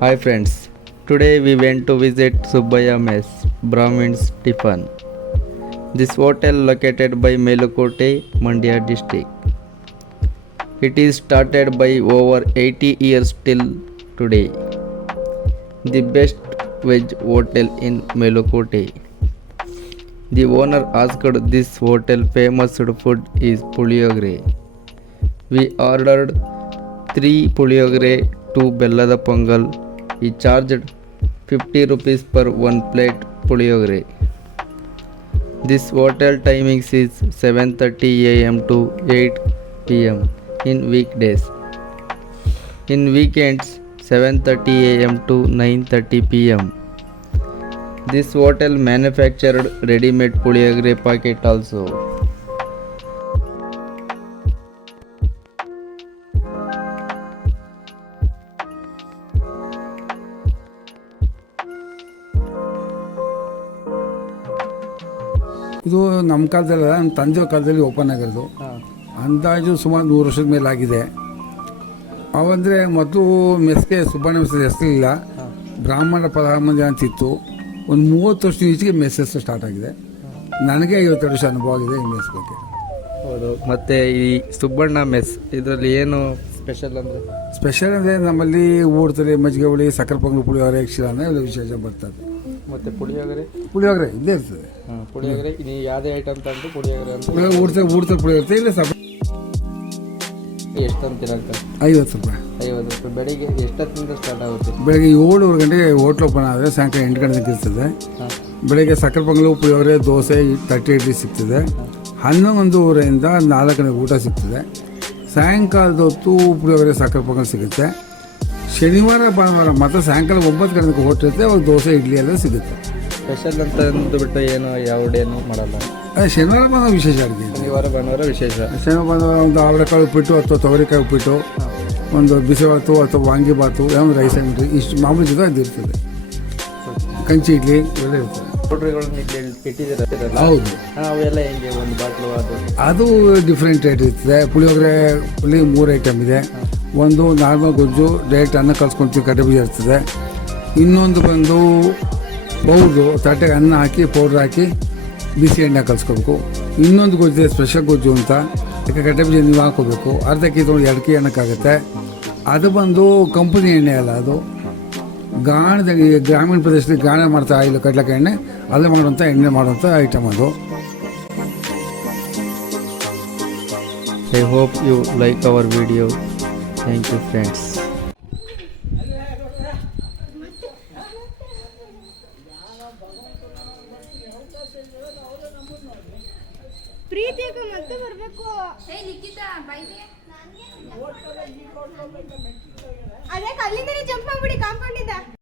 Hi friends, today we went to visit Subbaya Mess, Brahmin's Tiffin. This hotel located by Melukote, Mandya district. It is started by over 80 years till today. The best veg hotel in Melukote. The owner asked this hotel famous food is puliyogre. We ordered 3 puliyogre, 2 bellada pongal. He charged 50 rupees per one plate puliyogre. This hotel timings is 7:30 a.m. to 8 p.m. in weekdays. In weekends 7:30 a.m. to 9:30 p.m. This hotel manufactured ready-made puliyogre packet also. ಇದು ನಮ್ಮ ಕಾಲದಲ್ಲ, ನಮ್ಮ ತಂದೆಯ ಕಾಲದಲ್ಲಿ open ಆಗಿರೋದು. ಅಂದಾಜು ಸುಮಾರು 100 ವರ್ಷದ ಮೇಲೆ ಆಗಿದೆ. ಅವಂದರೆ ಮೊದಲು ಮೆಸ್ಗೆ ಸುಬ್ಬಣ್ಣ ಮೆಸ್ ಹೆಸರಿಲ್ಲ, ಬ್ರಾಹ್ಮಣ ಪರಾಮಂದಿ ಅಂತಿತ್ತು. ಒಂದು 30 ವರ್ಷದ ಈಚೆಗೆ ಮೆಸ್ ಹೆಸರು ಸ್ಟಾರ್ಟ್ ಆಗಿದೆ. ನನಗೆ 52 ವರ್ಷ ಅನುಭವ ಆಗಿದೆ ಈ ಮೆಸ್ ಬಗ್ಗೆ. ಹೌದು. ಮತ್ತೆ ಈ ಸುಬ್ಬಣ್ಣ ಮೆಸ್ ಇದರಲ್ಲಿ ಏನು ಸ್ಪೆಷಲ್ ಅಂದರೆ? ಸ್ಪೆಷಲ್ ಅಂದರೆ ನಮ್ಮಲ್ಲಿ ಊಟದಲ್ಲಿ ಮಜ್ಜಿಗೆ ಹುಳಿ, ಸಕ್ಕರೆ ಪೊಂಗಲ್, ಪುಳಿಯೋಗರೆ, ಕ್ಷೀರಾನ್ನ ಇವೆಲ್ಲ ವಿಶೇಷ ಬರ್ತದೆ. ಮತ್ತೆ ಪುಳಿಯೋಗರೆ ಇಲ್ಲೇ ಇರ್ತದೆ. ಪುಳಿಯೋಗರೆ ನೀವು ಯಾವುದೇ ಐಟಮ್ ತಂದು ಪುಳಿಯೋಗರೆ ಅಂತ ಊಟದಲ್ಲಿ ಪುಳಿಯೋಗರೆ ಇಲ್ಲ ಸರ್. ಎಷ್ಟು ಅಂತೀರಂತ? 50 ರೂಪಾಯಿ. 50 ರೂಪಾಯಿ. ಬೆಳಿಗ್ಗೆ ಎಷ್ಟೊತ್ತಿಂದ ಸ್ಟಾರ್ಟ್ ಆಗುತ್ತೆ? ಬೆಳಗ್ಗೆ 7 ಗಂಟೆಗೆ ಹೋಟ್ಲ್ ಓಪನ್ ಆದರೆ ಸಾಯಂಕಾಲ 8 ಗಂಟೆ ತನಕ ಇರ್ತದೆ. ಬೆಳಗ್ಗೆ ಸಕ್ಕರೆ ಪೊಂಗಲು, ಪುಳಿಯೋಗರೆ, ದೋಸೆ, ತಟ್ಟೆ ಇಡ್ಲಿ ಸಿಗ್ತದೆ. 11:30ರಿಂದ 4 ಗಂಟೆಗೆ ಊಟ ಸಿಗ್ತದೆ. ಸಾಯಂಕಾಲದ ಹೊತ್ತು ಪುಳಿಯೋಗರೆ, ಸಕ್ಕರೆ ಪೊಂಗಲ್ ಸಿಗುತ್ತೆ. ಶನಿವಾರ ಭಾನುವಾರ ಮಾತ್ರ ಸಾಯಂಕಾಲ 9 ಗಂಟೆಗೆ ಹೋಟ್ಲ್ ಇರುತ್ತೆ, ಅವಾಗ ದೋಸೆ ಇಡ್ಲಿ ಎಲ್ಲ ಸಿಗುತ್ತೆ. ಸ್ಪೆಷಲ್ ಅಂತ ಅಂದುಬಿಟ್ಟು ಏನು ಯಾವುದೇನು ಮಾಡಲ್ಲ. ಶನಿವಾರ ಭಾನುವಾರ ವಿಶೇಷ ಅಡುಗೆ. ಶನಿವಾರ ಭಾನುವಾರ ವಿಶೇಷ. ಶನಿವಾರ ಭಾನುವಾರ ಒಂದು ಅವರೆಕಾಳು ಉಪ್ಪಿಟ್ಟು ಅಥವಾ ತೊಗರಿಕಾಯಿ ಉಪ್ಪಿಟ್ಟು, ಒಂದು ಬಿಸಿಬಾತು ಅಥವಾ ವಾಂಗಿಬಾತು, ಯಾವ ರೈಸ್ ಅಂಗಡಿ ಇಷ್ಟು ಮಾಮೂಲಿ ಜೊತೆ ಅದು ಇರ್ತದೆ. ಕಂಚಿ ಇಡ್ಲಿ ಇವೆಲ್ಲ ಇರ್ತದೆ. ಪೌಡ್ರಿಗಳನ್ನ ಇಟ್ಟಿದ್ದೀರ? ಹೌದು. ಅವೆಲ್ಲ ಹೆಂಗೆ ಒಂದು ಬಾಟ್ಲು? ಅದು ಡಿಫ್ರೆಂಟ್ ರೇಟ್ ಇರ್ತದೆ. ಪುಳಿಯೋಗರೆ 3 ಐಟಮ್ ಇದೆ. ಒಂದು ನಾರ್ಮಲ್ ಗೊಜ್ಜು, ಡೈರೆಕ್ಟ್ ಅನ್ನ ಕಲ್ಸ್ಕೊಂತೀವಿ, ಕಡ್ಲೆ ಬೀಜ ಇರ್ತದೆ. ಇನ್ನೊಂದು ಬಂದು ಪೌಡ್ರು, ತಟ್ಟೆಗೆ ಅನ್ನ ಹಾಕಿ ಪೌಡ್ರ್ ಹಾಕಿ ಬಿಸಿ ಎಣ್ಣೆ ಕಲಿಸ್ಕೋಬೇಕು. ಇನ್ನೊಂದು ಗೊಜ್ಜು ಸ್ಪೆಷಲ್ ಗೊಜ್ಜು ಅಂತ, ಯಾಕೆ ಕಡ್ಲೆ ಬೀಜ ನೀವು ಹಾಕೋಬೇಕು. ಅರ್ಧ ಕೆ.ಜಿ. 2 ಕೆ ಎಣ್ಣಕ್ಕಾಗುತ್ತೆ. ಅದು ಬಂದು ಕಂಪನಿ ಎಣ್ಣೆ ಅಲ್ಲ, ಅದು ಗಾಣದಲ್ಲಿ ಗ್ರಾಮೀಣ ಪ್ರದೇಶದಲ್ಲಿ ಗಾಣ ಮಾಡ್ತಾ ಆಯಿಲ್ ಕಡಲೆಕಾಯಿ ಎಣ್ಣೆ ಅಲ್ಲೇ ಮಾಡುವಂಥ ಎಣ್ಣೆ ಮಾಡುವಂಥ ಐಟಮ್ ಅದು. I hope you like our video. Thank you friends. ಪ್ರೀತಿಗೆ ಮತ್ತೆ ಬರಬೇಕು. ಅದೇ ಅಲ್ಲಿಂದನೇ ಜಂಪ್ ಮಾಡ್ಬಿಡಿ ಕಾಂಪೌಂಡ್ ಇಂದ.